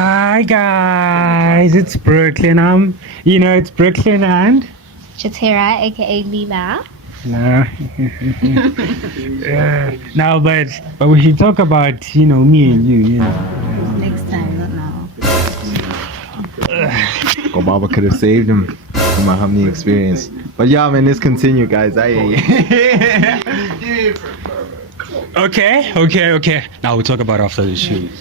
Hi guys, it's Brooklyn. It's Brooklyn and Chatera, aka Lila. no, no, but we should talk about me and you. Next time, not now. Gwababa could have saved him from a humbling experience. But yeah, man, let's continue, guys. Okay. Now we'll talk about after the shoot.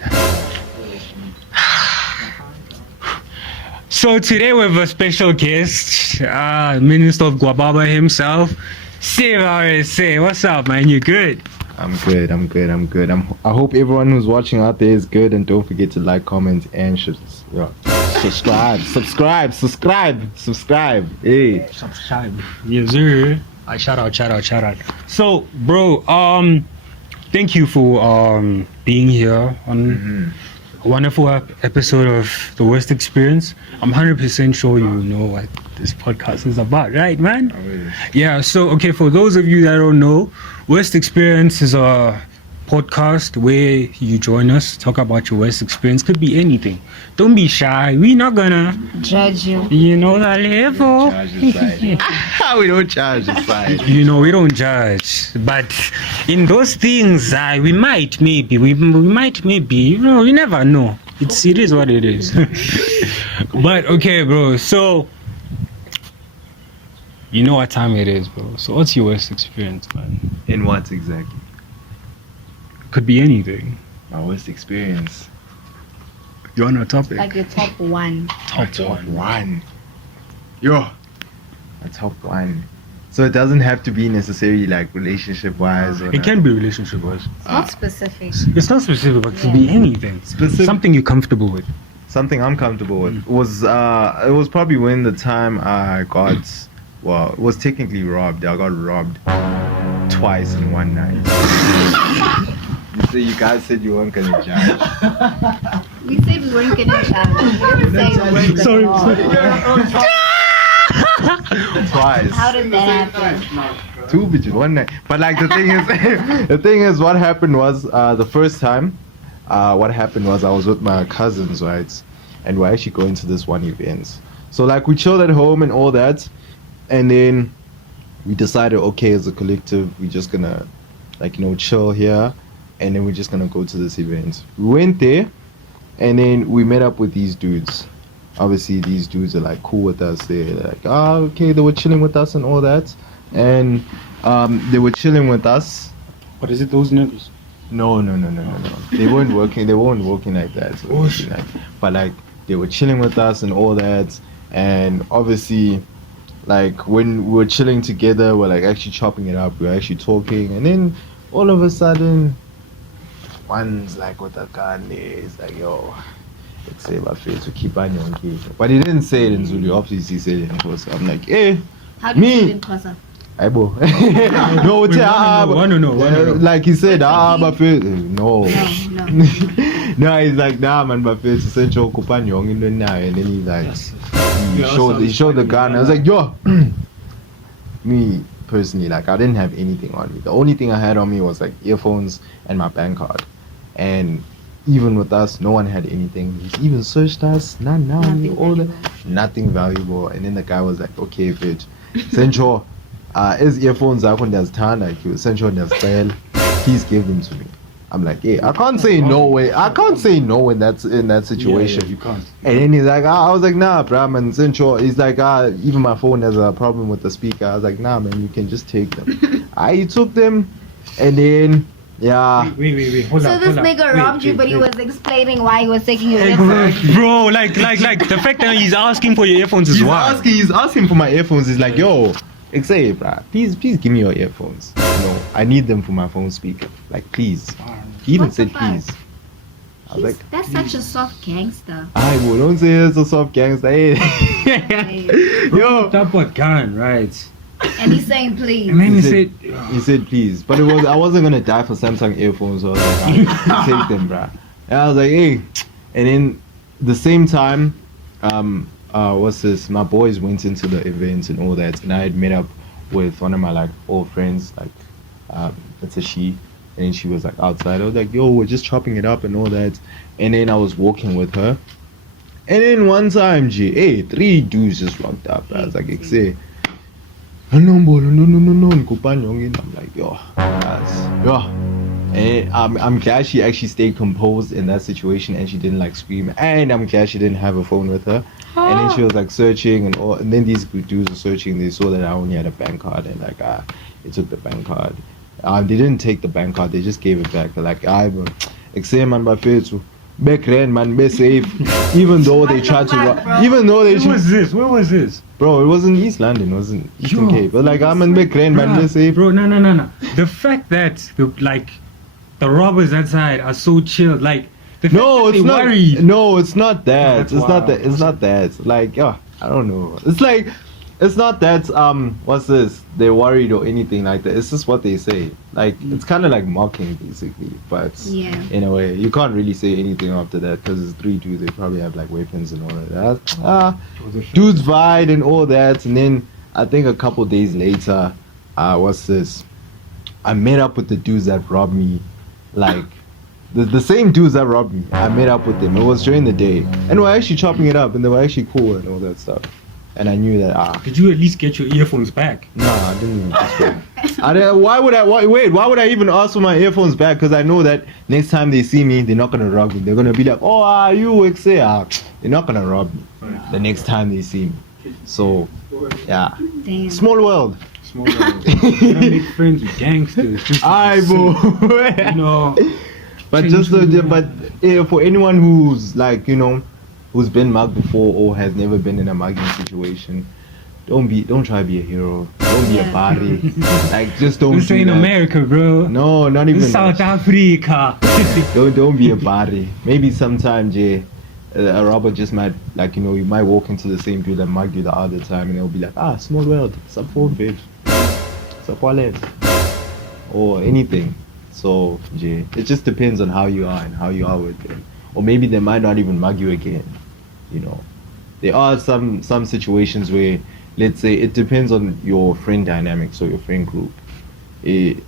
So today we have a special guest, Minister of Gwababa himself. Say, what's up, man? You good? I'm good. I hope everyone who's watching out there is good, and don't forget to like, comment, and subscribe. Hey. Subscribe. Yes, sir. Shout out. So, bro, thank you for being here on a wonderful episode of The Worst Experience. I'm 100% sure you know what this podcast is about, right, man? Oh, really? Yeah, so, okay, for those of you that don't know, Worst Experience is a podcast where you join us, talk about your worst experience. Could be anything. Don't be shy. We're not gonna Judge you. you know the level. We don't charge the side. We don't judge, but in those things, we might maybe, you never know. It is what it is. But okay, bro. So you know what time it is, bro. So what's your worst experience, man? In what exactly? Could be anything. My worst experience. You want a topic? Like your top one. Top one. Yo. A top one. So it doesn't have to be necessarily like relationship wise. It can be relationship wise. It's not specific. It's not specific, but it could be anything. Something you're comfortable with. Something I'm comfortable with was it was probably when the time I got, well, it was technically robbed. I got robbed twice in one night. So you guys said you weren't gonna judge. We said we weren't gonna judge. We didn't say we weren't Sorry. Twice. How did that happen? Two bitches one night. But like the thing is, what happened was the first time, what happened was I was with my cousins, right, and we're actually going to this one event. So like we chilled at home and all that, and then we decided, okay, as a collective, we're just gonna chill here, and then we're just gonna go to this event. We went there, and then we met up with these dudes. Obviously, these dudes are like cool with us. They're like, okay, they were chilling with us and all that, and they were chilling with us. What is it, those niggas? No. They weren't working like that. So but like they were chilling with us and all that, and obviously, like when we were chilling together, we're like actually chopping it up. We're actually talking, and then all of a sudden, one's like with a gun. He's like, yo, let's say my face to keep on your case. But he didn't say it in Zulu. Obviously, he said it in Xhosa. I'm like, hey, How do you say it in Xhosa? Aibo. No. Like he said, my face. No. No. No, he's like, nah, man, my face is essential. And then he's like, he showed the gun. I was like, yo. Me personally, like, I didn't have anything on me. The only thing I had on me was like earphones and my bank card. And even with us, no one had anything. He's even searched us. Nothing valuable. And then the guy was like, okay, bitch. Essential. His earphones are on his turn, like he was essential on his style. Please give them to me. I'm like, hey, I can't say no way. I can't say no in that situation. Yeah, you can't. And then he's like, I was like, nah, bro, man, essential. He's like, even my phone has a problem with the speaker. I was like, nah, man, you can just take them. I took them, and then yeah. Wait. Hold So up. this nigga robbed you, but he was explaining why he was taking your earphones. Bro, like the fact that he's asking for your earphones is wild. He's asking for my earphones. He's like, yo, say, bruh, please give me your earphones. No, I need them for my phone speaker. Like, please. He even said please. I was like, That's such a soft gangster. don't say it's a soft gangster. Hey. Yo. Top what gun, right? And he's saying please. And then He said please, but I wasn't gonna die for Samsung earphones. So I was like, I'll take them, bruh. And I was like, hey. And then the same time, what's this? My boys went into the event and all that, and I had met up with one of my like old friends, like it's a she, And then she was like outside. I was like, yo, we're just chopping it up and all that. And then I was walking with her. And then one time, hey, 3 dudes just walked up. I was like, say, no. I'm like, yo, guys, yo. And I'm glad she actually stayed composed in that situation and she didn't like scream. And I'm glad she didn't have a phone with her. And then she was like searching and all. And then these dudes were searching. They saw that I only had a bank card and like, they took the bank card. They didn't take the bank card. They just gave it back. They're like, exam man, bafethu. Back rent man, be safe. Even though they tried to, even though they. Where was this? Where was this? Bro, it wasn't East London. It wasn't Eastern Cape. But like, I'm in back rent man, be safe. Bro, no. The fact that the robbers outside are so chilled, like. No, it's not. Worried. No, it's not that. It's Wow. not that. It's not that. Like, I don't know. It's like, it's not that. What's this? They're worried or anything like that. It's just what they say. Like, it's kind of like mocking basically. But Yeah. in a way, you can't really say anything after that because it's 3 dudes. They probably have like weapons and all of that. Dudes vied and all that, and then I think a couple days later, what's this? I met up with the dudes that robbed me, like. The same dudes that robbed me, I met up with them. It was during the day, and we're actually chopping it up, and they were actually cool and all that stuff. And I knew that. Did you at least get your earphones back? No, I didn't even ask for it. Why would I even ask for my earphones back? Because I know that next time they see me, they're not gonna rob me. They're gonna be like, oh, you exe? They're not gonna rob me the next time they see me. So, yeah. Damn. Small world. Small world. You don't make friends with gangsters. Just bro. you know. But just for anyone who's like, who's been mugged before or has never been in a mugging situation, don't try to be a hero. Don't be a body. Like, just don't. This ain't America, bro. No, not even. This South Africa. Don't be a body. Maybe sometime, Jay, a robber just might, like, you might walk into the same dude that mugged you the other time, and they'll be like, small world, sub phone, bitch, sub wallet, or anything. So, Jay, it just depends on how you are and how you are with them. Or maybe they might not even mug you again. There are some situations where, let's say, it depends on your friend dynamics or your friend group.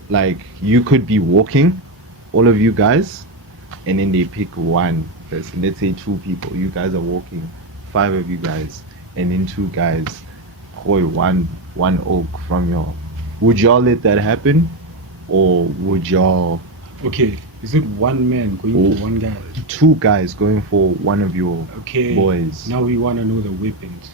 Like, you could be walking, all of you guys, and then they pick one person. Let's say 2 people. You guys are walking, 5 of you guys, and then 2 guys, one oak from y'all. Would y'all let that happen? Or would y'all... Okay, is it one man going for one guy? 2 guys going for one of your boys. Now we want to know the weapons.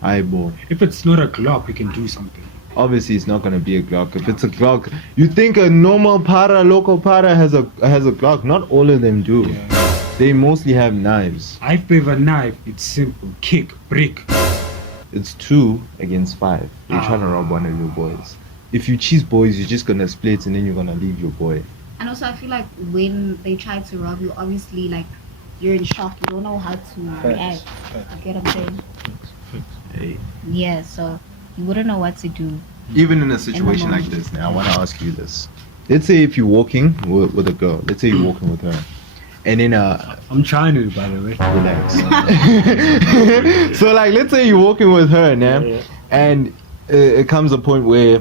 Boy. If it's not a Glock, we can do something. Obviously, it's not going to be a Glock. If it's a Glock, you think a normal local para has a Glock. Not all of them do. Yeah. They mostly have knives. I favor knife. It's simple. Kick, break. It's 2 against 5. You're trying to rob one of your boys. If you cheese boys, you're just gonna split and then you're gonna leave your boy. And also, I feel like when they try to rob you, obviously, like, you're in shock. You don't know how to react. You get what I'm saying? Hey. Yeah, so you wouldn't know what to do. Even in a situation like this, now I want to ask you this. Let's say if you're walking with a girl. Let's say you're walking with her. And then I'm trying to, by the way. Relax. So like, let's say you're walking with her, yeah. And it comes a point where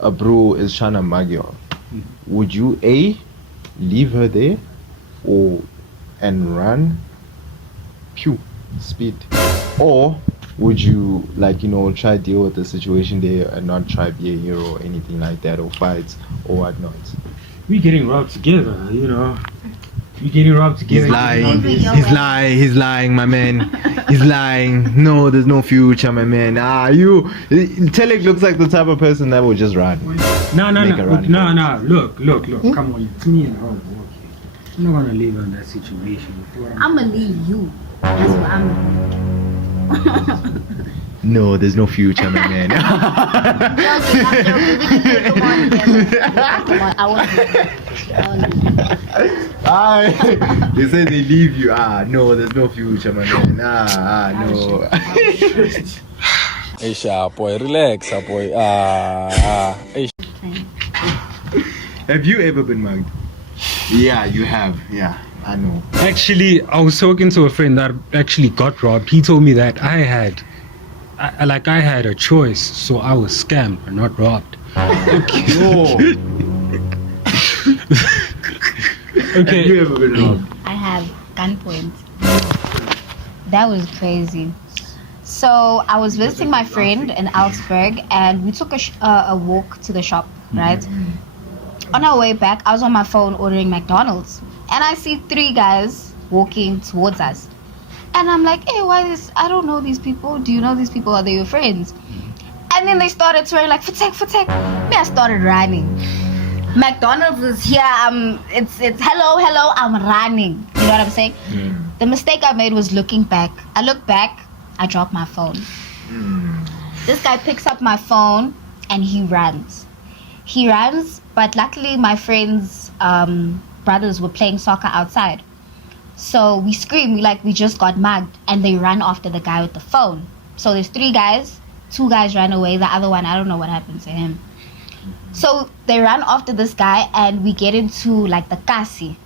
a bro is trying to mug you. Would you leave her there, and run, speed, or would you try to deal with the situation there and not try to be a hero or anything like that, or fight or whatnot? We getting robbed together, We getting robbed together. He's lying, my man. He's lying. No, there's no future, my man. Telek looks like the type of person that would just run. No. Look. Come on, it's me and her walking. I'm not gonna leave her in that situation. I'm gonna leave you. That's what I'm gonna do. No, there's no future, my man. They say they leave you. No, there's no future, my man. No. Hey, boy, relax, boy. Have you ever been mugged? Yeah, you have. Yeah, I know. Actually, I was talking to a friend that actually got robbed. He told me that I had a choice, so I was scammed and not robbed. Okay. Okay. Have you ever been robbed? I have gunpoint. That was crazy. So I was visiting my friend in Augsburg, and we took a walk to the shop, right? On our way back, I was on my phone ordering McDonald's, and I see 3 guys walking towards us. And I'm like, hey, I don't know these people. Do you know these people? Are they your friends? And then they started swearing like, Fatek. Me, I started running. McDonald's is here. It's hello. I'm running. You know what I'm saying? The mistake I made was looking back. I looked back. I dropped my phone. This guy picks up my phone and he runs. But luckily my friend's brothers were playing soccer outside. So we scream, we just got mugged, and they run after the guy with the phone. So there's 3 guys, 2 guys ran away, the other one, I don't know what happened to him. So they run after this guy, and we get into the kasi.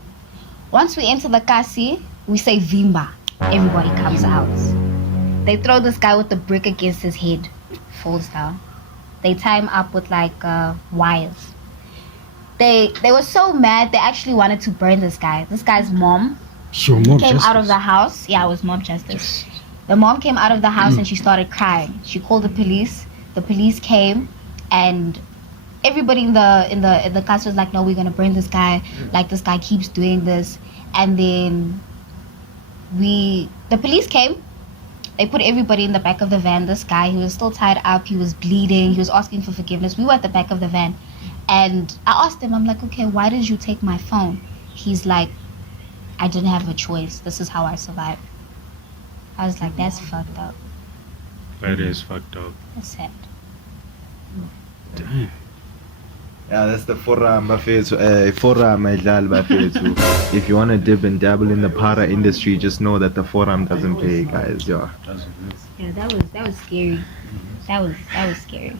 Once we enter the kasi, we say Vimba. Everybody comes out. They throw this guy with the brick against his head, falls down. They tie him up with wires. They were so mad, they actually wanted to burn this guy. This guy's mom came out of the house. Yeah, it was mob justice. The mom came out of the house and she started crying. She called the police. The police came, and everybody in the class was like, no, we're gonna burn this guy. This guy keeps doing this. And then the police came. They put everybody in the back of the van. This guy, he was still tied up. He was bleeding. He was asking for forgiveness. We were at the back of the van, and I asked him, I'm like, okay, why did you take my phone? He's like, I didn't have a choice. This is how I survived. I was like, that's fucked up. That is fucked up. That's sad. Damn. Yeah, that's the forum buffet. Forum buffet. If you want to dip and dabble in the para industry, just know that the forum doesn't pay, guys. Yeah. Yeah, that was scary. That was scary.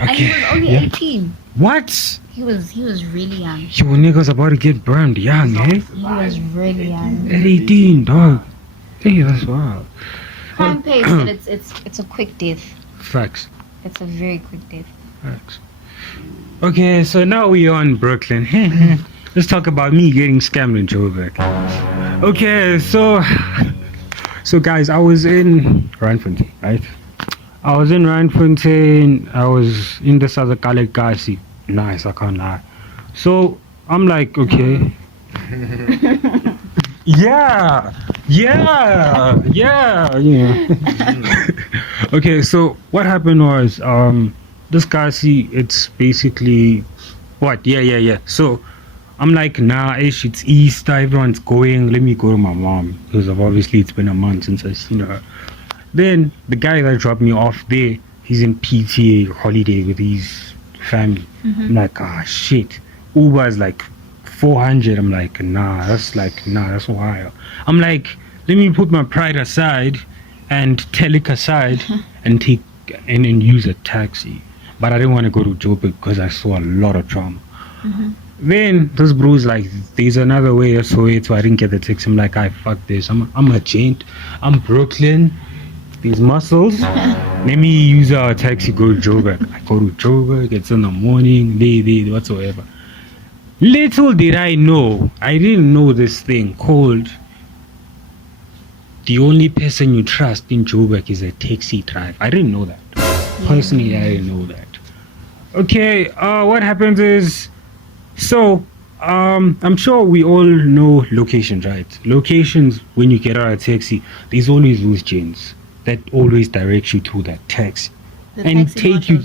And he was only 18. What? He was really young. Yo, niggas about to get burned young, eh? He was really young. At 18, dog. Hey, that's wild. Crime pays, and it's a quick death. Facts. It's a very quick death. Facts. Okay, so now we are in Brooklyn. Let's talk about me getting scammed in Joburg. Okay, so guys, I was in Randfontein, right? I was in Randfontein. I was in this other Kalekasi. Nice, I can't lie. So I'm like, okay. yeah. Okay, so what happened was this Kasi, it's basically what? Yeah. So I'm like, nah, ish, it's Easter, everyone's going. Let me go to my mom, because obviously it's been a month since I've seen her. Then the guy that dropped me off there, he's in PTA holiday with his family. I'm like, shit. Uber is like 400. I'm like, that's wild. I'm like, let me put my pride aside and Telic aside and take and use a taxi. But I didn't want to go to Joburg because I saw a lot of trauma. Then this bro's like, there's another way, so I didn't get the taxi. I'm like, fuck this. I'm a gent. I'm Brooklyn. These muscles. Let me use our taxi, go to Joburg. I go to Joburg, it's in the morning, day, whatsoever. Little did I know, I didn't know this thing called the only person you trust in Joburg is a taxi driver. I didn't know that. Personally, I didn't know that. Okay, what happens is, so I'm sure we all know locations, right? Locations, when you get out of a taxi, there's always loose chains that always directs you to that taxi and take you,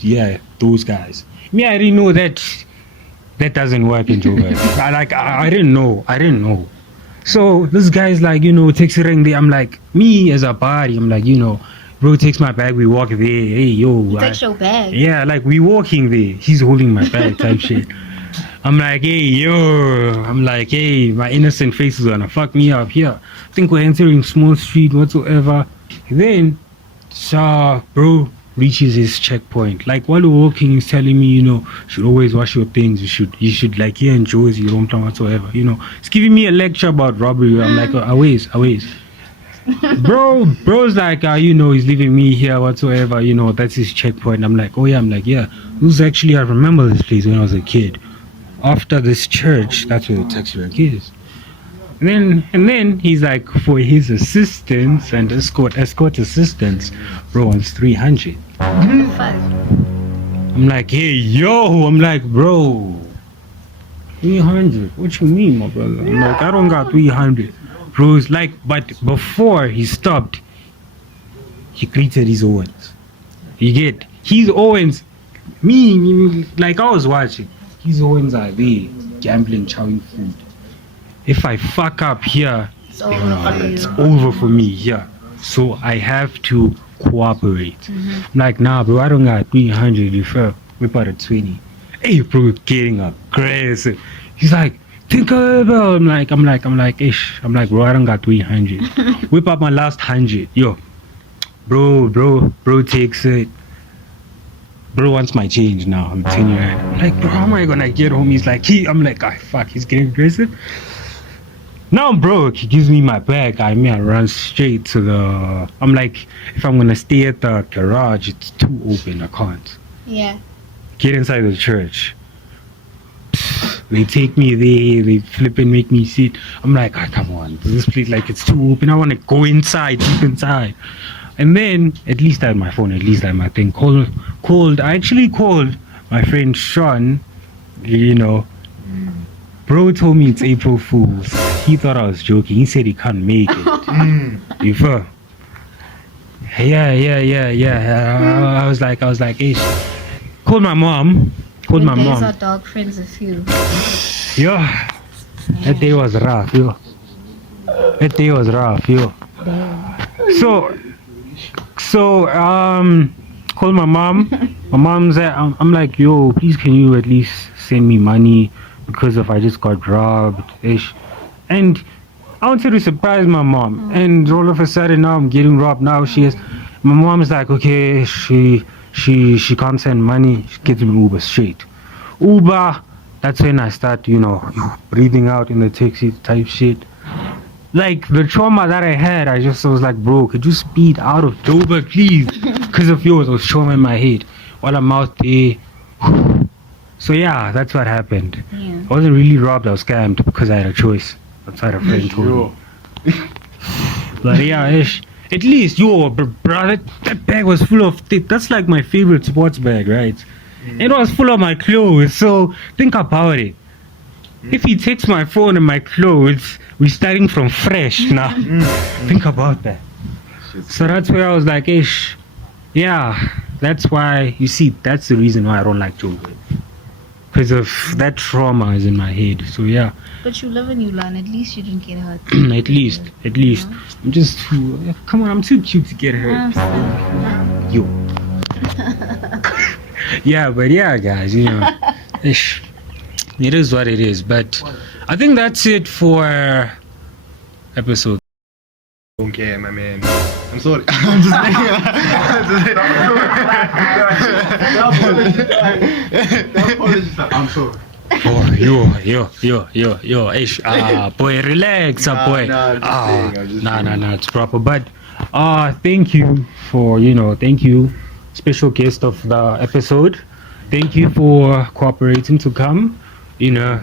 those guys. Me, I didn't know that doesn't work in Joburg. I didn't know. So this guy's like, taxi ring there. I'm like, me as a body, I'm like, bro takes my bag, we walk there. Hey, yo. He takes your bag. Yeah, like we walking there. He's holding my bag type shit. I'm like, hey, yo. I'm like, hey, my innocent face is gonna fuck me up here. I think we're entering small street whatsoever. Then, bro reaches his checkpoint. Like while we're walking, he's telling me, you should always wash your things. You should like here in Jersey, you don't plan whatsoever. He's giving me a lecture about robbery. I'm like, always. Bro's like, he's leaving me here whatsoever. That's his checkpoint. I'm like, yeah. This is actually, I remember this place when I was a kid. after this church, that's where the taxi rank is. And then he's like, for his assistance and escort assistance, bro wants 300. I'm like, hey yo, I'm like, bro, 300. What you mean, my brother? I'm like, I don't got 300. Bro's like, but before he stopped, he greeted his Owens. You get his Owens. Me, like I was watching. His Owens are there gambling, chowing food. If I fuck up here, it's over for me here. So I have to cooperate. I'm like, nah, bro, I don't got 300. You feel? Whip out a 20. Hey, bro, getting aggressive. He's like, think about. I'm like, ish. I'm like, bro, I don't got 300. Whip up my last 100. Yo, bro takes it. Bro wants my change now. I'm 10 years. I'm like, bro, how am I gonna get home? He's like, I'm like, ah, fuck, he's getting aggressive. Now I'm broke. He gives me my bag. I run straight to the. I'm like, if I'm gonna stay at the garage, it's too open. I can't. Yeah. Get inside the church. They take me there. They flip and make me sit. I'm like, ah, come on. This place, like, it's too open. I want to go inside, deep inside. And then, at least I had my phone. At least I had my thing. I actually called my friend Sean. You know. Bro told me it's April Fool's. He thought I was joking. He said he can't make it. You feel? Yeah. I was like, hey. Called my mom. When days are dark, friends are few. Yeah. That day was rough, yo. So, called my mom. My mom's at, I'm like, yo, please can you at least send me money because if I just got robbed, ish. And I wanted to surprise my mom. And all of a sudden now I'm getting robbed. Now my mom's like, okay, she can't send money. She gives me Uber straight. Uber, that's when I start, breathing out in the taxi type shit. Like the trauma that I had, I was like, bro, could you speed out of Dover, please? Because of yours, I was trauma in my head while I'm out there. So yeah, that's what happened. Yeah. I wasn't really robbed, I was scammed because I had a choice. That's what a friend told me. But yeah, ish. At least, brother, that bag was full of that's like my favorite sports bag, right? It was full of my clothes, so think about it. If he takes my phone and my clothes, we're starting from fresh now. Think about that. So that's where I was like, ish. Yeah, that's why, you see, that's the reason why I don't like Joburg. Because of that trauma is in my head. So yeah. But you live and you learn. At least you didn't get hurt. At least. I'm just too. Come on, I'm too cute to get hurt. Yo. Yeah, but yeah, guys, ish. It is what it is. But I think that's it for episode. Don't care, my man. I'm sorry. I'm just I'm sorry. Oh, yo, ish. Boy, relax, boy. Nah, it's proper. But, thank you for, thank you, special guest of the episode. Thank you for cooperating to come. Yeah.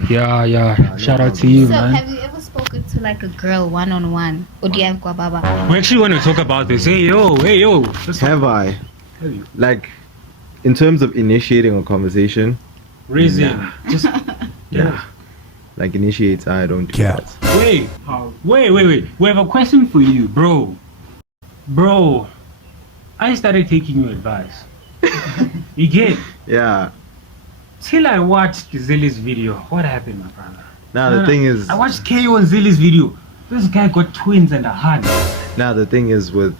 Shout out to you, So, man. have you ever spoken to like a girl one-on-one? Or do you have gwababa? We actually want to talk about this. Hey, yo. Have I? Like, in terms of initiating a conversation, Raising. Just, yeah. like initiates, I don't do that. Wait. We have a question for you, bro. Bro, I started taking your advice. You get? Yeah. Till I watched Zilly's video. What happened, my brother? Now the thing is, I watched KO and Zilly's video. This guy got twins and a hand. now the thing is with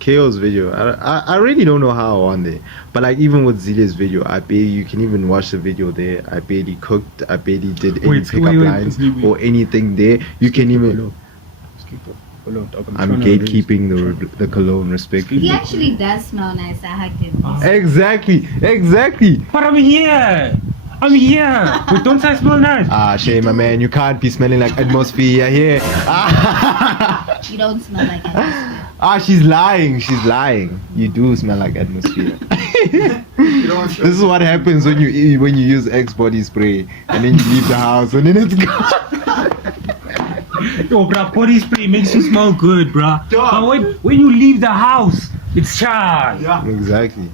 KO's video, I really don't know how on there. But like even with Zile's video, I bet you can even watch the video there. I barely cooked. I barely did any pickup lines or anything there. You can even. I'm gatekeeping the cologne respectfully. He actually does smell nice. I hugged him. Exactly. But I'm here. But don't I smell nice? Shame, my man. You can't be smelling like atmosphere here. You don't smell like atmosphere. She's lying. She's lying. You do smell like atmosphere. This is what happens when you use X body spray and then you leave the house and then it's gone. Yo, bruh, body spray makes you smell good, bruh. But when you leave the house, it's shy. Yeah. Exactly.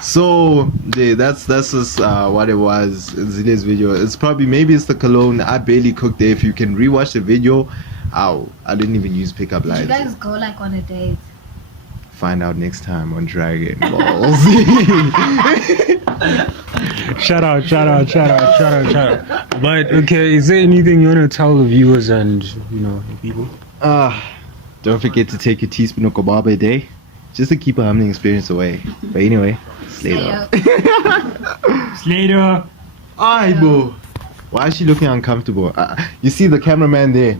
So yeah, that's just what it was in Zile's video. It's probably maybe it's the cologne. I barely cooked there. If you can rewatch the video, I didn't even use pickup Did lines. you guys go like on a date? Find out next time on Dragon Balls. Shout out. But okay, is there anything you want to tell the viewers and the people? Don't forget to take your teaspoon of gwababa a day, just to keep a humbling experience away. But anyway, later. Slater. Alright, bro. Why is she looking uncomfortable? You see the cameraman there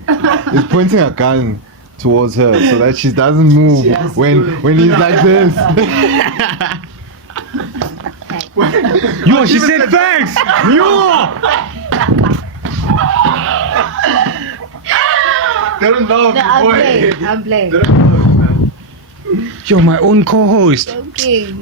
is pointing a gun towards her so that she doesn't move when he's like this. Yo, she said thanks. Yo. Don't love No, I'm playing. Yo, my own co-host. Okay.